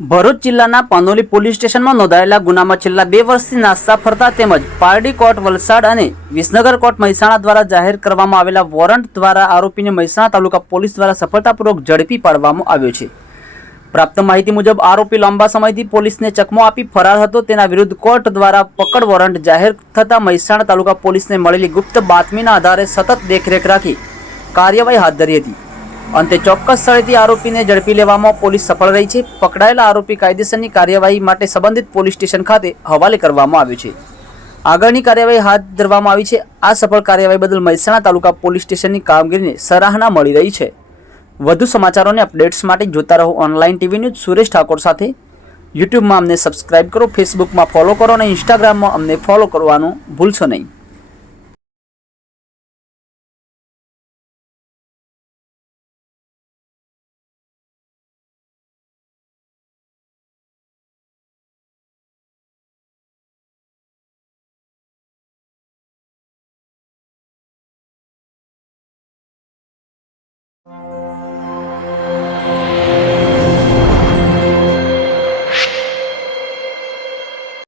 ભરૂચ જિલ્લાના પાનોલી પોલીસ સ્ટેશનમાં નોંધાયેલા ગુનામાં છેલ્લા બે વર્ષથી નાસ્તા ફરતા તેમજ પારડી કોર્ટ, વલસાડ અને વિસનગર કોર્ટ મહેસાણા દ્વારા જાહેર કરવામાં આવેલા વોરંટ દ્વારા આરોપીને મહેસાણા તાલુકા પોલીસ દ્વારા સફળતાપૂર્વક ઝડપી પાડવામાં આવ્યો છે. પ્રાપ્ત માહિતી મુજબ, આરોપી લાંબા સમયથી પોલીસને ચકમો આપી ફરાર હતો. તેના વિરુદ્ધ કોર્ટ દ્વારા પકડ વોરંટ જાહેર થતાં મહેસાણા તાલુકા પોલીસને મળેલી ગુપ્ત બાતમીના આધારે સતત દેખરેખ રાખી કાર્યવાહી હાથ ધરી હતી. અંતે ચોક્કસ સ્થળેથી આરોપીને ઝડપી લેવામાં પોલીસ સફળ રહી છે. પકડાયેલા આરોપી કાયદેસરની કાર્યવાહી માટે સંબંધિત પોલીસ સ્ટેશન ખાતે હવાલે કરવામાં આવ્યો છે. આગળની કાર્યવાહી હાથ ધરવામાં આવી છે. આ સફળ કાર્યવાહી બદલ મહેસાણા તાલુકા પોલીસ સ્ટેશનની કામગીરીને સરાહના મળી રહી છે. વધુ સમાચારોને અપડેટ્સ માટે જોતા રહો online TV news Suresh Thakor સાથે. યુટ્યુબમાં અમને સબસ્ક્રાઇબ કરો, ફેસબુકમાં ફોલો કરો અને ઇન્સ્ટાગ્રામમાં અમને ફોલો કરવાનું ભૂલશો નહીં. you